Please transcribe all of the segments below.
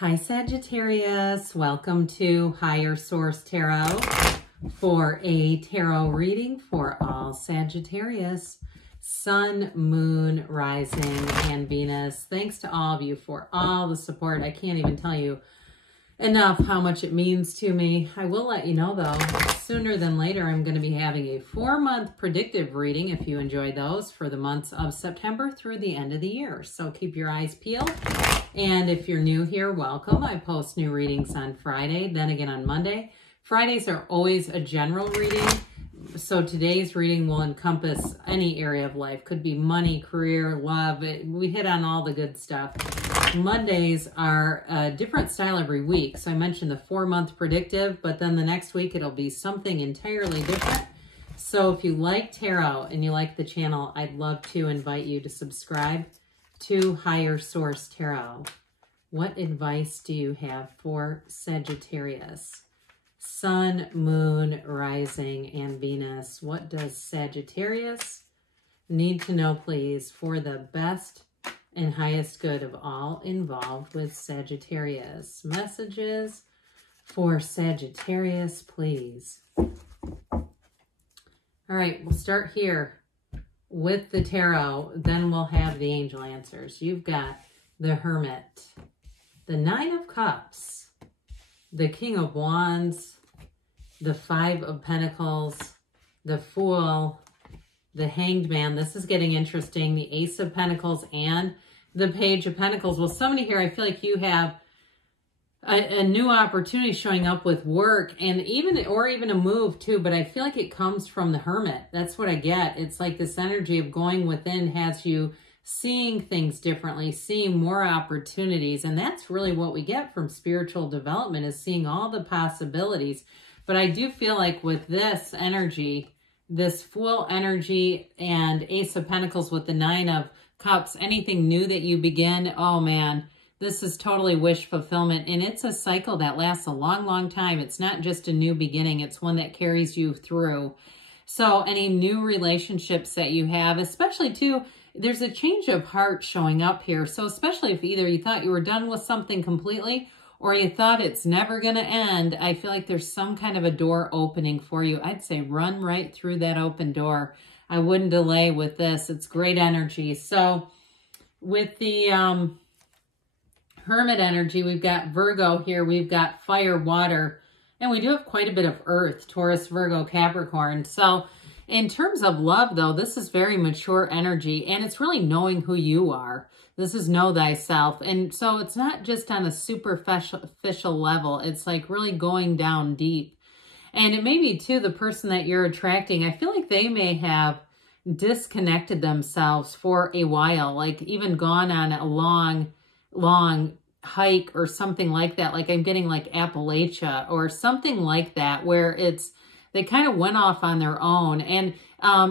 Hi Sagittarius, welcome to Higher Source Tarot for a tarot reading for all Sagittarius, Sun, Moon, Rising, and Venus. Thanks to all of you for all the support. I can't even tell you enough how much it means to me. I will let you know though, sooner than later, I'm going to be having a 4-month predictive reading if you enjoy those for the months of September through the end of the year. So keep your eyes peeled. And if you're new here, welcome. I post new readings on Friday, then again on Monday. Fridays are always a general reading. So today's reading will encompass any area of life. Could be money, career, love. We hit on all the good stuff. Mondays are a different style every week. So I mentioned the 4-month predictive, but then the next week it'll be something entirely different. So if you like tarot and you like the channel, I'd love to invite you to subscribe to Higher Source Tarot. What advice do you have for Sagittarius? Sun, Moon, Rising, and Venus. What does Sagittarius need to know, please, for the best and highest good of all involved with Sagittarius? Messages for Sagittarius, please. All right, we'll start here with the tarot, then we'll have the angel answers. You've got the Hermit, the Nine of Cups, the King of Wands, the Five of Pentacles, the Fool, the Hanged Man. This is getting interesting. The Ace of Pentacles and the Page of Pentacles. Well, somebody here, I feel like you have a new opportunity showing up with work and even a move too, but I feel like it comes from the Hermit. That's what I get. It's like this energy of going within has you seeing things differently, seeing more opportunities. And that's really what we get from spiritual development, is seeing all the possibilities. But I do feel like with this energy, this Fool energy and Ace of Pentacles with the Nine of Cups, anything new that you begin, oh man, this is totally wish fulfillment, and it's a cycle that lasts a long, long time. It's not just a new beginning. It's one that carries you through. So any new relationships that you have, especially too, there's a change of heart showing up here. So especially if either you thought you were done with something completely or you thought it's never going to end, I feel like there's some kind of a door opening for you. I'd say run right through that open door. I wouldn't delay with this. It's great energy. So with the Hermit energy, we've got Virgo here, we've got fire, water, and we do have quite a bit of earth, Taurus, Virgo, Capricorn. So in terms of love, though, this is very mature energy, and it's really knowing who you are. This is know thyself. And so it's not just on a superficial level. It's like really going down deep. And it may be, too, the person that you're attracting, I feel like they may have disconnected themselves for a while, like even gone on a long hike or something like that. Like I'm getting like Appalachia or something like that, where they kind of went off on their own, and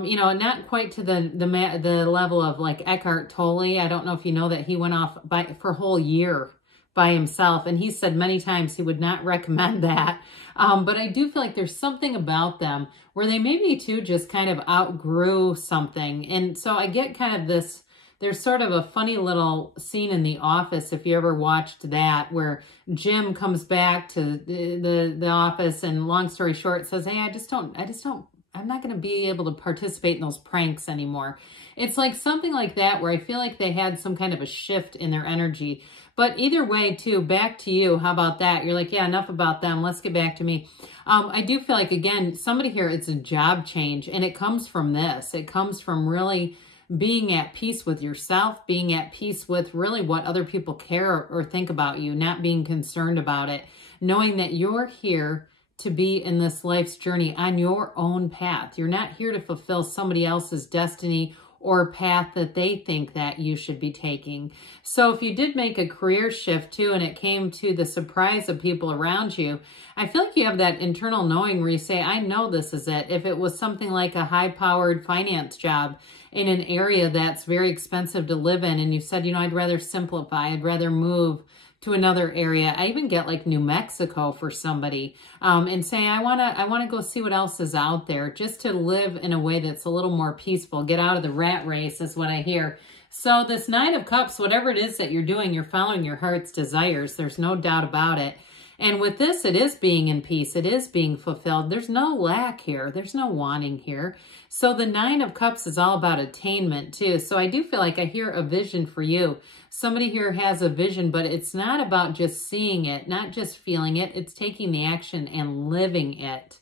you know, not quite to the level of like Eckhart Tolle. I don't know if you know that he went off for a whole year by himself, and he said many times he would not recommend that. But I do feel like there's something about them where they maybe too just kind of outgrew something, and so I get kind of this. There's sort of a funny little scene in The Office, if you ever watched that, where Jim comes back to the office and, long story short, says, hey, I'm not going to be able to participate in those pranks anymore. It's like something like that, where I feel like they had some kind of a shift in their energy. But either way, too, back to you. How about that? You're like, yeah, enough about them. Let's get back to me. I do feel like, again, somebody here, it's a job change, and it comes from this. It comes from really being at peace with yourself, being at peace with really what other people care or think about you, not being concerned about it, knowing that you're here to be in this life's journey on your own path. You're not here to fulfill somebody else's destiny or path that they think that you should be taking. So if you did make a career shift too, and it came to the surprise of people around you, I feel like you have that internal knowing where you say, I know this is it. If it was something like a high-powered finance job in an area that's very expensive to live in, and you said, you know, I'd rather simplify, I'd rather move to another area. I even get like New Mexico for somebody, and say, I want to go see what else is out there, just to live in a way that's a little more peaceful, get out of the rat race is what I hear. So this Nine of Cups, whatever it is that you're doing, you're following your heart's desires. There's no doubt about it. And with this, it is being in peace. It is being fulfilled. There's no lack here. There's no wanting here. So the Nine of Cups is all about attainment too. So I do feel like I hear a vision for you. Somebody here has a vision, but it's not about just seeing it, not just feeling it. It's taking the action and living it.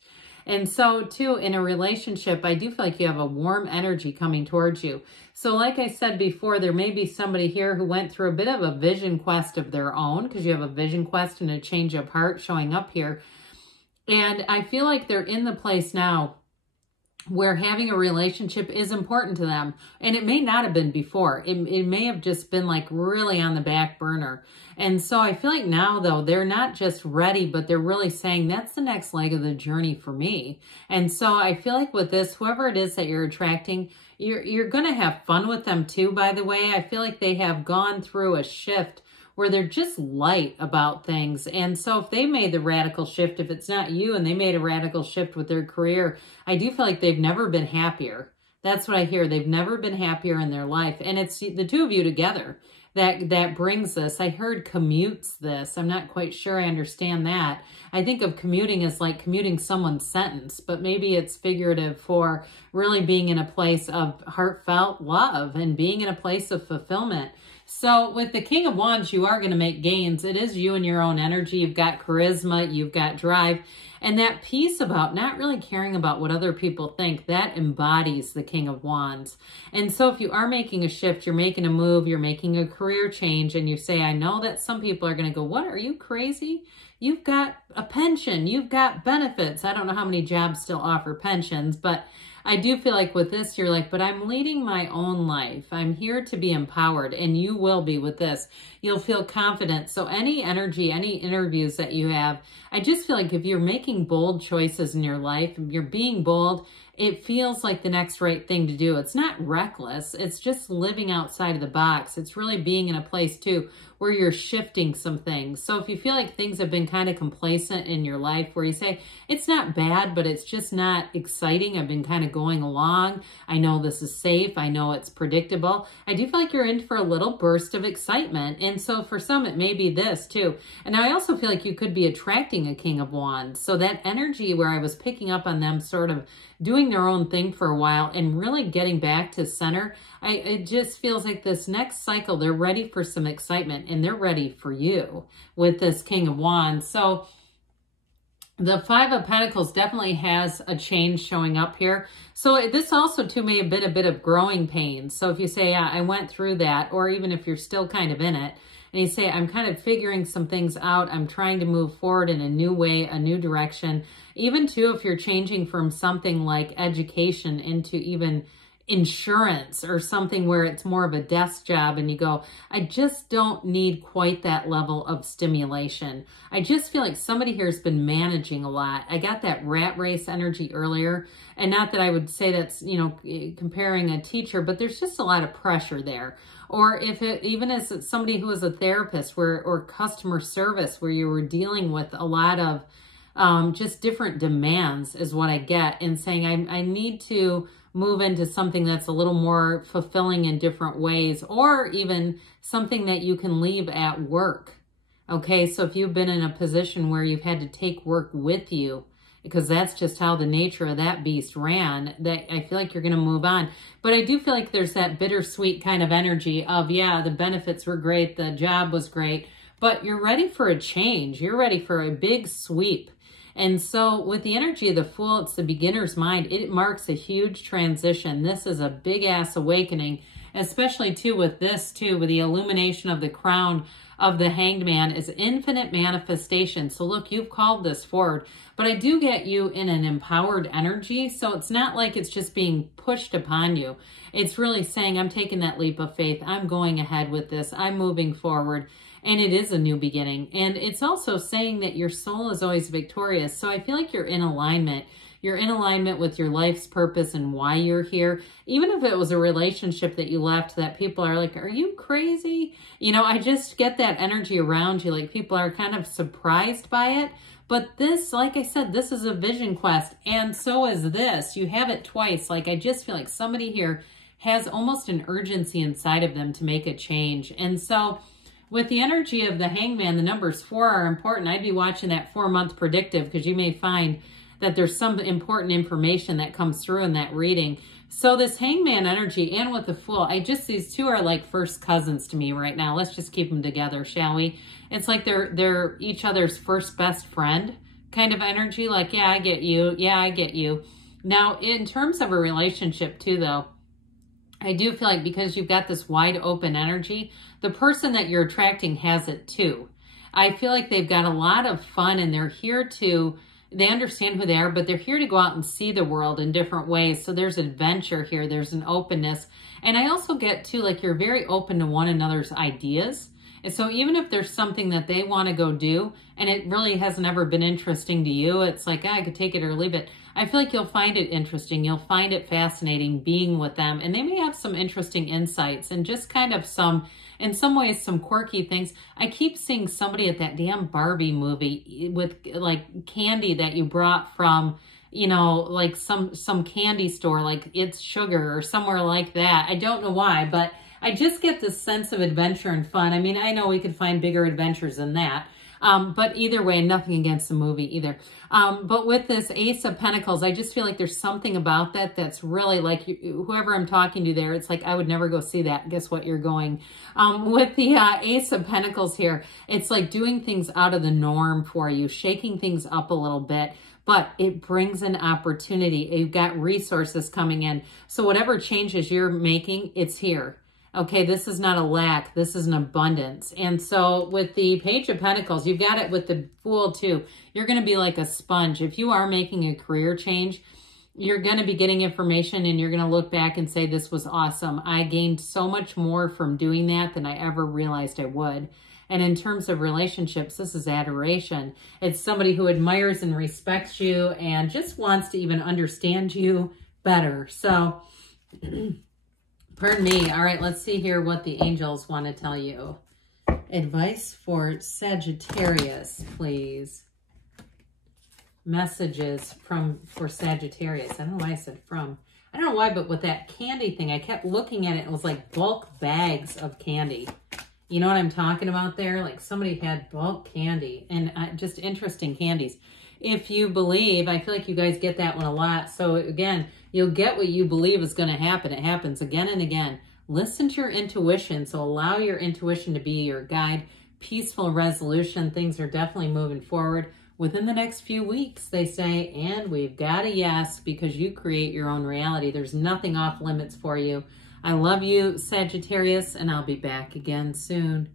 And so too, in a relationship, I do feel like you have a warm energy coming towards you. So like I said before, there may be somebody here who went through a bit of a vision quest of their own, because you have a vision quest and a change of heart showing up here. And I feel like they're in the place now where having a relationship is important to them. And it may not have been before. It may have just been like really on the back burner. And so I feel like now though, they're not just ready, but they're really saying that's the next leg of the journey for me. And so I feel like with this, whoever it is that you're attracting, you're going to have fun with them too, by the way. I feel like they have gone through a shift where they're just light about things. And so if they made the radical shift, if it's not you and they made a radical shift with their career, I do feel like they've never been happier. That's what I hear. They've never been happier in their life. And it's the two of you together that brings this. I heard commutes this. I'm not quite sure I understand that. I think of commuting as like commuting someone's sentence, but maybe it's figurative for really being in a place of heartfelt love and being in a place of fulfillment. So with the King of Wands, you are going to make gains. It is you and your own energy. You've got charisma, you've got drive, and that piece about not really caring about what other people think, that embodies the King of Wands. And so if you are making a shift, you're making a move, you're making a career change, and you say, I know that some people are going to go, what, are you crazy? You've got a pension, you've got benefits. I don't know how many jobs still offer pensions, but I do feel like with this, you're like, but I'm leading my own life. I'm here to be empowered, and you will be with this. You'll feel confident. So any energy, any interviews that you have, I just feel like if you're making bold choices in your life, if you're being bold, it feels like the next right thing to do. It's not reckless. It's just living outside of the box. It's really being in a place too where you're shifting some things. So if you feel like things have been kind of complacent in your life where you say, it's not bad, but it's just not exciting. I've been kind of going along. I know this is safe. I know it's predictable. I do feel like you're in for a little burst of excitement. And so for some, it may be this too. And I also feel like you could be attracting a King of Wands. So that energy where I was picking up on them sort of doing their own thing for a while and really getting back to center, it just feels like this next cycle, they're ready for some excitement and they're ready for you with this King of Wands. So the Five of Pentacles definitely has a change showing up here. So this also too may have been a bit of growing pains. So if you say, yeah, I went through that, or even if you're still kind of in it, and you say, I'm kind of figuring some things out. I'm trying to move forward in a new way, a new direction. Even too, if you're changing from something like education into even insurance or something where it's more of a desk job and you go, I just don't need quite that level of stimulation. I just feel like somebody here has been managing a lot. I got that rat race energy earlier, and not that I would say that's, you know, comparing a teacher, but there's just a lot of pressure there. Or if it even as somebody who is a therapist or customer service where you were dealing with a lot of just different demands is what I get, and saying I need to move into something that's a little more fulfilling in different ways, or even something that you can leave at work. Okay, so if you've been in a position where you've had to take work with you, because that's just how the nature of that beast ran, that I feel like you're going to move on. But I do feel like there's that bittersweet kind of energy of, yeah, the benefits were great, the job was great, but you're ready for a change. You're ready for a big sweep. And so with the energy of the Fool, it's the beginner's mind. It marks a huge transition. This is a big ass awakening, especially too with this too, with the illumination of the crown of the Hanged Man is infinite manifestation. So look, you've called this forward, but I do get you in an empowered energy. So it's not like it's just being pushed upon you. It's really saying, I'm taking that leap of faith. I'm going ahead with this. I'm moving forward. And it is a new beginning. And it's also saying that your soul is always victorious. So I feel like you're in alignment. You're in alignment with your life's purpose and why you're here. Even if it was a relationship that you left that people are like, are you crazy? You know, I just get that energy around you. Like people are kind of surprised by it. But this, like I said, this is a vision quest. And so is this. You have it twice. Like I just feel like somebody here has almost an urgency inside of them to make a change. And so with the energy of the Hangman, the numbers 4 are important. I'd be watching that 4-month predictive, because you may find that there's some important information that comes through in that reading. So this Hangman energy and with the Fool, these two are like first cousins to me right now. Let's just keep them together, shall we? It's like they're each other's first best friend kind of energy. Like, yeah, I get you. Yeah, I get you. Now, in terms of a relationship too, though, I do feel like because you've got this wide open energy, the person that you're attracting has it too. I feel like they've got a lot of fun, and they're here to, they understand who they are, but they're here to go out and see the world in different ways. So there's adventure here. There's an openness. And I also get too, like, you're very open to one another's ideas. And so even if there's something that they want to go do and it really hasn't ever been interesting to you, it's like, I could take it or leave it. I feel like you'll find it interesting. You'll find it fascinating being with them. And they may have some interesting insights and just kind of some, in some ways, some quirky things. I keep seeing somebody at that damn Barbie movie with like candy that you brought from, you know, like some candy store, like It's Sugar or somewhere like that. I don't know why, but I just get this sense of adventure and fun. I mean, I know we could find bigger adventures than that. But either way, nothing against the movie either. But with this Ace of Pentacles, I just feel like there's something about that that's really like, whoever I'm talking to there, it's like, I would never go see that. Guess what? You're going. With the Ace of Pentacles here, it's like doing things out of the norm for you, shaking things up a little bit. But it brings an opportunity. You've got resources coming in. So whatever changes you're making, it's here. Okay, this is not a lack. This is an abundance. And so with the Page of Pentacles, you've got it with the Fool too. You're going to be like a sponge. If you are making a career change, you're going to be getting information and you're going to look back and say, this was awesome. I gained so much more from doing that than I ever realized I would. And in terms of relationships, this is adoration. It's somebody who admires and respects you and just wants to even understand you better. So... pardon me. All right, let's see here what the angels want to tell you. Advice for Sagittarius, please. Messages for Sagittarius. I don't know why I said from. I don't know why, but with that candy thing, I kept looking at it. It was like bulk bags of candy. You know what I'm talking about there? Like somebody had bulk candy and just interesting candies. If you believe, I feel like you guys get that one a lot. So again, you'll get what you believe is going to happen. It happens again and again. Listen to your intuition. So allow your intuition to be your guide. Peaceful resolution. Things are definitely moving forward within the next few weeks, they say. And we've got a yes, because you create your own reality. There's nothing off limits for you. I love you, Sagittarius, and I'll be back again soon.